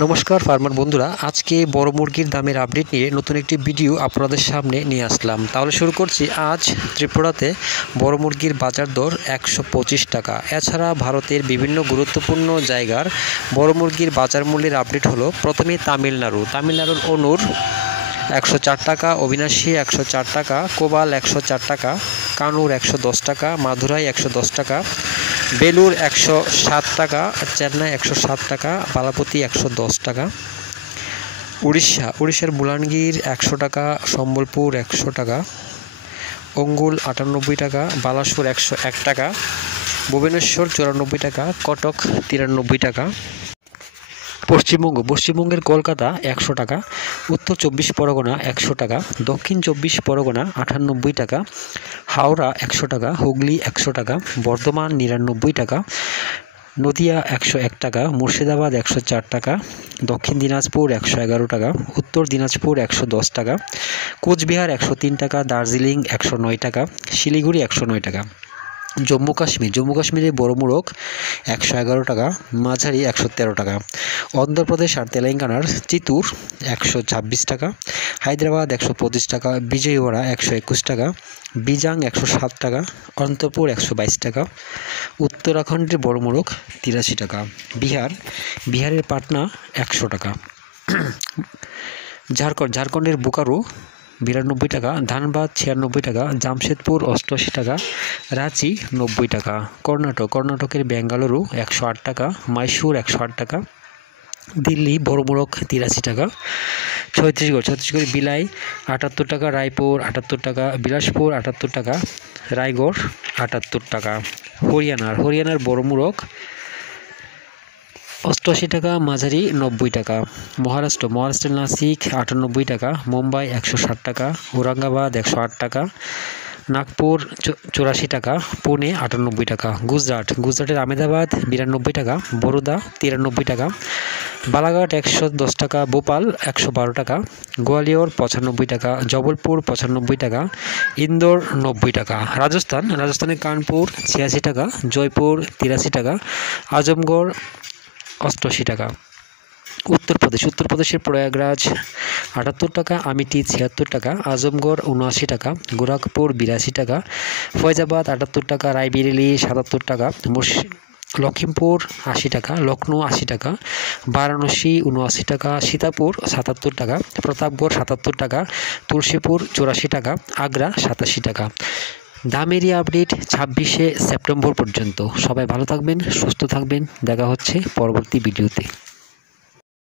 নমস্কার ফার্মার বন্ধুরা, আজকে বড় মুরগির দামের আপডেট নিয়ে নতুন একটি ভিডিও আপনাদের সামনে নিয়ে আসলাম। তাহলে শুরু করছি। আজ ত্রিপুরাতে বড় মুরগির বাজার দর 125 টাকা। এছাড়া ভারতের বিভিন্ন গুরুত্বপূর্ণ জায়গার বড় মুরগির বাজার মূল্যের আপডেট হলো। প্রথমে তামিলনাড়ুর অনুর 104 টাকা, অবিনাশী 104 টাকা, কোবাল 104 টাকা, কানুর 110 টাকা, মাদুরাই 110 টাকা, বেলুর 107 টাকা, চেন্নাই 107 টাকা, বালাপতি 110 টাকা, উড়িষ্যার বুলানগীর 100 টাকা, সম্বলপুর 100 টাকা, অঙ্গুল 98 টাকা, বালাসুর 101 টাকা, ভুবনেশ্বর 94 টাকা, কটক 93 টাকা। পশ্চিমবঙ্গের কলকাতা 100 টাকা, উত্তর 24 পরগনা 100 টাকা, দক্ষিণ 24 পরগনা 98 টাকা, হাওড়া 100 টাকা, হুগলি 100 টাকা, বর্ধমান 99 টাকা, নদিয়া 101 টাকা, মুর্শিদাবাদ 104 টাকা, দক্ষিণ দিনাজপুর 111 টাকা, উত্তর দিনাজপুর 110 টাকা, কোচবিহার 103 টাকা, দার্জিলিং 109 টাকা, শিলিগুড়ি 109 টাকা। জম্মু কাশ্মীরে বড় মুরগ 111 টাকা, মাঝারি 113 টাকা। অন্ধ্রপ্রদেশ আর তেলেঙ্গানার চিত্তুর 126 টাকা, হায়দ্রাবাদ 125 টাকা, বিজয়ওয়াড়া 121 টাকা, বিজাং 107 টাকা, অন্তপুর 122 টাকা। উত্তরাখণ্ডের বড় মুরগ 83 টাকা। বিহারের পাটনা 100 টাকা। ঝাড়খণ্ডের বোকারো 92 টাকা, ধানবাদ 96 টাকা, জামশেদপুর 88 টাকা, রাঁচি 90 টাকা। কর্ণাটকের বেঙ্গালুরু 108 টাকা, মাইসুর 108 টাকা, দিল্লি বড় মুরগ 83 টাকা। ছত্তিশগড় বিলাই 78 টাকা, রায়পুর 78 টাকা, বিলাসপুর 78 টাকা, রায়গড় 78 টাকা। হরিয়ানার বড় মুরগ 88 টাকা, মাঝারি 90 টাকা। মহারাষ্ট্রের নাসিক 98 টাকা, মুম্বাই 160 টাকা, ঔরঙ্গাবাদ 108 টাকা, নাগপুর 84 টাকা, পুনে 98 টাকা। গুজরাটের আহমেদাবাদ 92 টাকা, বরোদা 93 টাকা, বালাঘাট 110 টাকা, ভোপাল 112 টাকা, গোয়ালিয়র 95 টাকা, জবলপুর 95 টাকা, ইন্দোর 90 টাকা। রাজস্থানের কানপুর 86 টাকা, জয়পুর 83 টাকা, আজমগড় 88 টাকা। উত্তরপ্রদেশের প্রয়াগরাজ 78 টাকা, আমিটি 76 টাকা, আজমগড় 79 টাকা, গোরখপুর 82 টাকা, ফৈজাবাদ 78 টাকা, রায়বেরেলি 77 টাকা, লখিমপুর 80 টাকা, লখনৌ 80 টাকা, বারাণসী 79 টাকা, সীতাপুর 77 টাকা, প্রতাপগড় 77 টাকা, তুলসীপুর 84 টাকা, আগ্রা 87 টাকা। দামেরই আপডেট 26শে সেপ্টেম্বর পর্যন্ত। সবাই ভালো থাকবেন, সুস্থ থাকবেন। দেখা হচ্ছে পরবর্তী ভিডিওতে।